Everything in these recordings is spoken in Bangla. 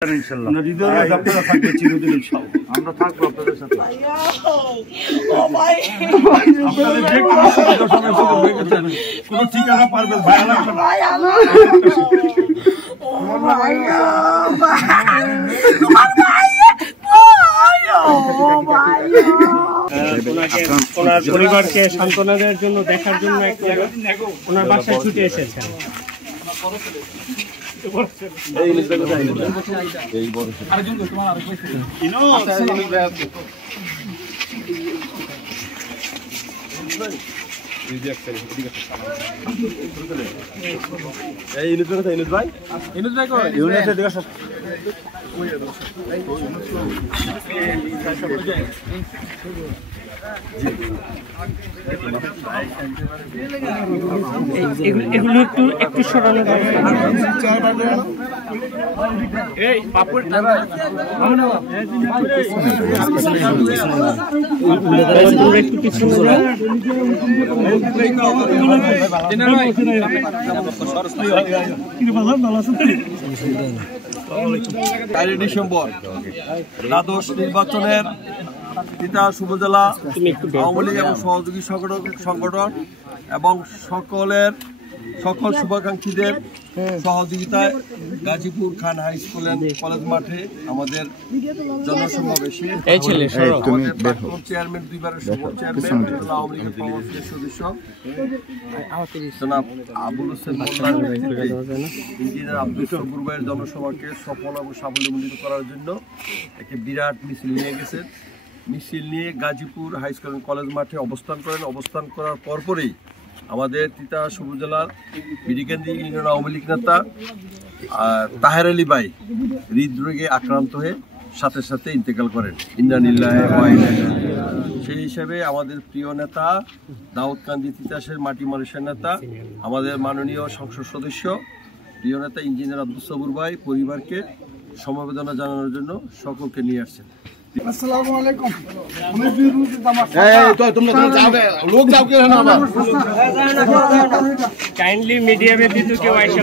ইনশাআল্লাহ হৃদয়ে আপনারা থাকবে চিরদিন ইনশাআল্লাহ আমরা থাকবো আপনাদের সাথে ও ভাই আপনাদের যে কোনো সুবিধা সময় হয়ে গেছে কোনো ঠিকানা পারবেন ভাই লাগবে না ভাই আলো ও ভাই তোমার ভাই ও ভাই ওনার পরিবারকে সান্ত্বনা দেওয়ার জন্য দেখার জন্য একটু ওনার বাসায় ছুটে এসেছেন এই লিস্টটা কোথায় এই বড় আরেকজন তোমার আরেক ভাই ইনো এই ইনুস ভাই ইনুস ভাই কই ইনুস দেখা সব এগুলো একটু সরানো এই পাপড় একটু পিছনে ডিসেম্বর দ্বাদশ নির্বাচনের তিতাস উপজেলা আওয়ামী লীগ এবং সহযোগী সংগঠন এবং সকল শুভাকাঙ্ক্ষীদের সহযোগিতায় গাজীপুর খান হাই স্কুল এন্ড কলেজ মাঠে আমাদের জনসমাবেশে চেয়ারম্যান দুইবারের চেয়ারম্যান আওয়ামী লীগের কর্মসূচির সদস্য জনাব আবুল হোসেন মোল্লার ইঞ্জিনিয়ার আব্দুল শকুর ভাইয়ের জনসভাকে সফল এবং সাফল্যমণ্ডিত করার জন্য একটি বিরাট মিছিল নিয়ে গেছেন। মিছিল নিয়ে Gazipur high school and college মাঠে অবস্থান করেন। অবস্থান করার পরপরই আমাদের তিতাস উপজেলার বিডিকেন্দ্রি ইউনিয়ন আওয়ামী লীগ নেতা তাহের আলী ভাই হৃদরোগে আক্রান্ত হয়ে সাথে সাথে ইন্তেকাল করেন। ইন্না লিল্লাহি ওয়া ইন্না ইলাইহি রাজিউন। সেই হিসাবে আমাদের প্রিয় নেতা দাউদকান্দি তিতাসের মাটি মানুষের নেতা আমাদের মাননীয় সংসদ সদস্য প্রিয় নেতা ইঞ্জিনিয়ার আব্দুল সবুর ভাই পরিবারকে সমবেদনা জানানোর জন্য সকলকে নিয়ে আসছেন। আসসালামু আলাইকুম। লোক যাও কে না আবার কাইন্ডলি মিডিয়া में भी तो क्यों आइए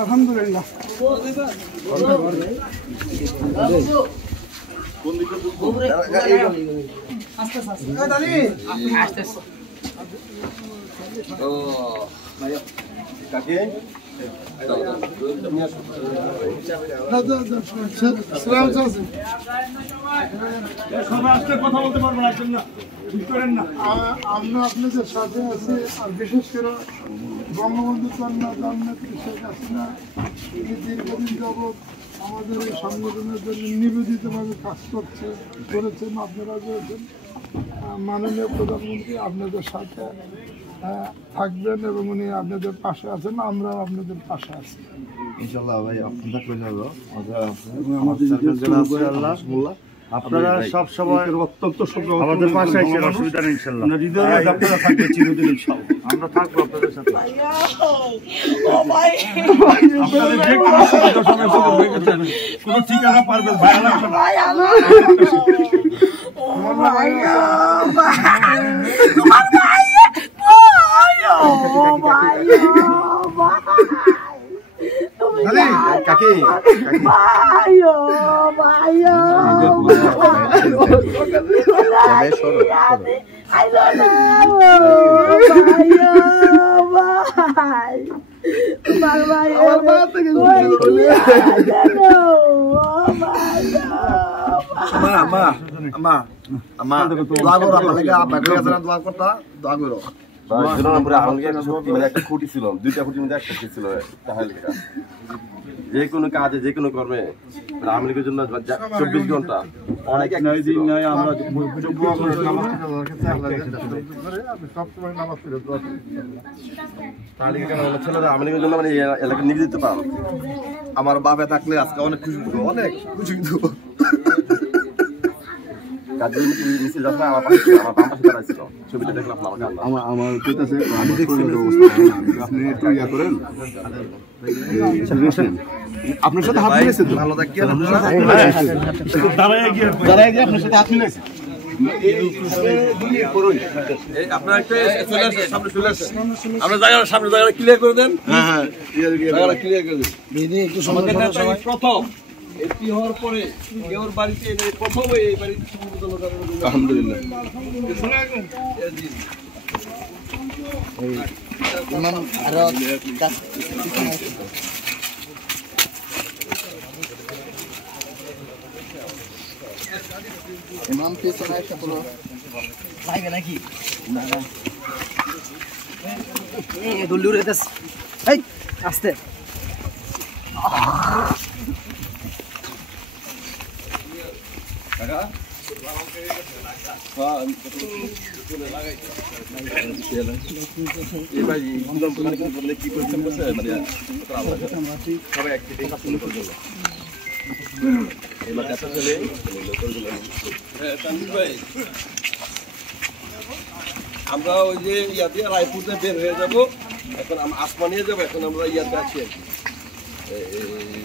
আলহামদুলিল্লাহ ও ভাই কাকে কথা বলতে পারবেন আমরা আপনাদের সাথে আছি। আর বিশেষ করে বঙ্গবন্ধু কন্যা জননেত্রী শেখ হাসিনা দীর্ঘদিন যাবৎ আমাদের এই সংগঠনের জন্য নিবেদিতভাবে কাজ করেছেন। আপনারা করেছেন। মাননীয় প্রধানমন্ত্রী আপনাদের সাথে থাকবেন এবং উনি আপনাদের পাশে আছেন। আমরাও আপনাদের পাশে আছি ইনশাআল্লাহ। ভাই আপনারা কই যাবো আপনারা সব সময় অত্যন্ত আমাদের পাশে আছেন, অসুবিধা নেই ইনশাআল্লাহ। হৃদয়ে আপনারা থাকবে চিরদিন ইনশাআল্লাহ আমরা থাকবো আপনাদের সাথে ও ভাই আপনাদের যে কোনো সুবিধা সময় হয়ে গেছে কোনো ঠিকানা পারবেন ভাই লাগবে না ভাই আলো ও ভাই তোমার ভাই ও ভাই আরে কাকে ভাইও ভাইও যাবে সরো আইলো না ভাইও ভাই ভাই আমার মা থেকে মা দোয়া করো আপনাকে আপনাকে দোয়া করতা দোয়া করো একটা খুঁটি ছিল, দুইটা খুঁটির মধ্যে একটা ছিল। তাহলে যে কোনো কাজে যে কোনো কর্মে আওয়ামী লীগের জন্য 24 ঘন্টা অনেক ছেলেরা আওয়ামী লীগের জন্য মানে এলাকা নিবেদিত পান। আমার বাবা থাকলে আজকে অনেক খুশি হতো, অনেক খুশি হতো। আপনার সাথে হাত মিলেছে তো ভালো থাকি আপনার সাথে হাত মিলেছে আপনারা একটা চলে আসেন, সামনে চলে আসেন। আমরা জায়গাটা সামনে জায়গাটা ক্লিয়ার করে দেন। হ্যাঁ, জায়গাটা ক্লিয়ার করে দেন। আমাদের নেতা এই প্রথম এমপি হওয়ার পরে কেউর বাড়িতে প্রথম এই বাড়িতে আলহামদুলিল্লাহ। ইমাম পিছনে একটা পুরো লাগবে নাকি? না না, এই দৌড় দৌড় এসে এই আস্তে কাকা কি করছেন সবাই একদিকে আমরা ওই যে ইয়া দিয়ে রায়পুরে বের হয়ে যাব, এখন আসমানিয়ে যাবো। এখন আমরা ইয়াতে আছি আর কি,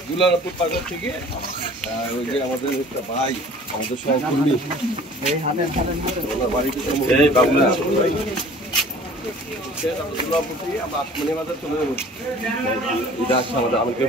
দুলারাপুর পাগর থেকে। ওই যে আমাদের একটা ভাই, আমাদের সহকর্মী, ওনার বাড়িতে দুলারাপুর থেকে আমরা আসমানিয়া বাজার চলে যাবো। এটা আসছে আমাদের আমাকে